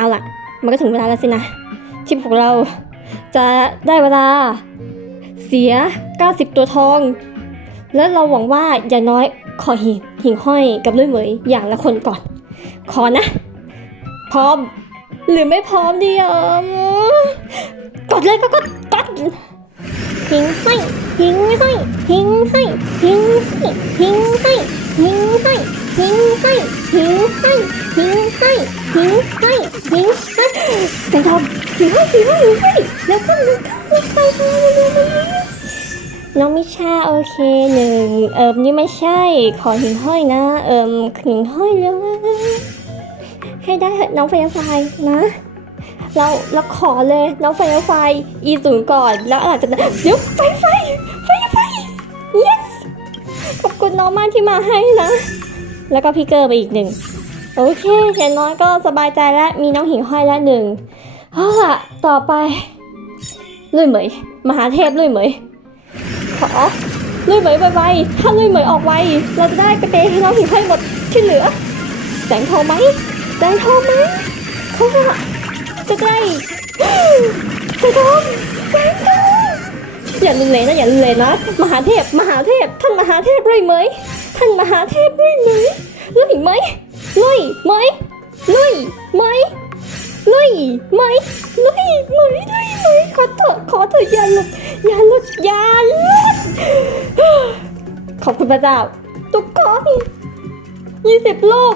เอาละมันก็ถึงเวลาแล้วสินะที่พวกเราจะได้เวลาเสีย 90 ตัวทอง และเราหวังว่าอย่างน้อยขอหิงหิ่งห้อยกับลุยเหมยอย่างละคนก่อน ขอนะ พร้อม หรือไม่พร้อมดีอะกดเลยก็กดกดหิงห้อยหิงห้อยหิงห้อยหิงห้อยหิงห้อยหิงห้อยหิงห้อยหิงห้อยหิงห้อยหิงห้อยหิงห้อย ใส่ทองหิงห้อยหิงห้อยหิงห้อยแล้วก็แล้วก็แล้วก็แล้วก็น้องมิชาโอเคหนึ่งเอิมนี่ไม่ใช่ ขอหิงห้อยนะ เอิมหิงห้อยเลยให้ได้เถอะน้องไฟไฟนะ เราเราขอเลยน้องไฟไฟอีศูนย์ก่อนแล้วอาจจะเดี๋ยวไฟไฟไฟไฟ yes ขอบคุณน้องมากที่มาให้นะ แล้วก็พี่เกอร์ไปอีกหนึ่ง โอเคอย่างน้อยก็สบายใจแล้วมีน้องหิ่งห้อยแล้วหนึ่งเอาล่ะต่อไปลุยเหมย มหาเทพลุยเหมย ขอลุยเหมยไวๆถ้าลุยเหมยออกไวเราจะได้ไปเตะให้น้องหิ่งห้อยหมดที่เหลือแสงทองไหมแสงทองไหมเขาว่าจะได้แสงทองแสงทองอย่าลืมเลยนะอย่าลืมเลยนะ มหาเทพมหาเทพท่านมหาเทพเลยไหมยท่านมหาเทพเลยไหมยลุยไหมย ลุยไหมลุยไหมลุยไหมลุยไหมลุยไหมขอเถอะขอเถอะอย่าหลุดอย่าหลุดอย่าหลุดขอบคุณพระเจ้าทุกคนยี่สิบลูก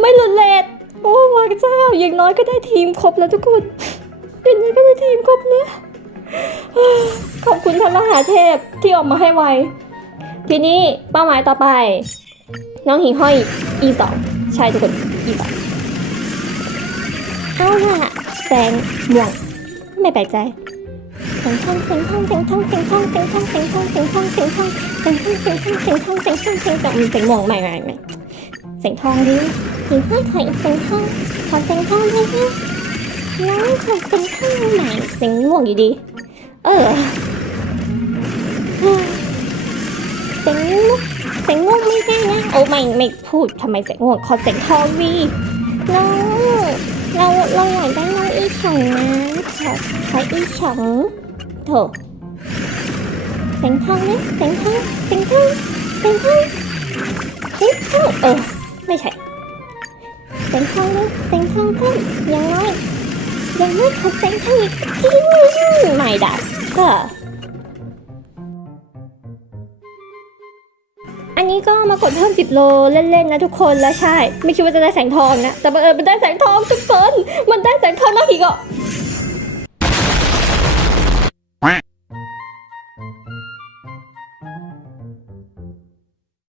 ไม่หลุดเลทโอ้พระเจ้าอย่างน้อยก็ได้ทีมครบแล้วทุกคนอย่างน้อยก็ได้ทีมครบแล้วขอบคุณท่านมหาเทพที่ออกมาให้ไวทีนี้เป้าหมายต่อไป น้องหิ่งห้อย e สอง ใช่ทุกคน e สองเอาล่ะแสงม่วงไม่แปลกใจเสียงท่องเสียงท่องเสียงท่องเสียงท่องเสียงท่องเสียงท่องเสียงท่องเสียงท่องเสียงท่องเสียงท่องเสียงท่องเสียงท่องเสียงท่องเสียงม่วงไม่ไม่ไม่เสียงทองดิหิ่งห้อยขออีกเสียงทองขอเสียงทองเลยค่ะน้องขอเสียงทองใหม่เสียงม่วงอยู่ดี เออ สียงม่วงเสียงม่วงไม่ได้นะโอ้ไม่ไม่พูดทำไมเสียงม่วงขอเสียงทองดีน้องเราเราอยากได้น้องอีฉองนะขอขออีฉองโถเสียงทองนะเสียงทองเสียงทองเสียงทองเสียงทองเออไม่ใช่เสียงทองนะเสียงทองเพิ่มย่างน้อยอย่างน้อยขอเสียงทองอีกทีไม่ได้ก็ ก็มากดเพิ่ม 10 โลเล่นๆนะทุกคนแล้วใช่ ไม่คิดว่าจะได้แสงทองนะ แต่บังเอิญมันได้แสงทองทุกคน มันได้แสงทองมากอีกอะ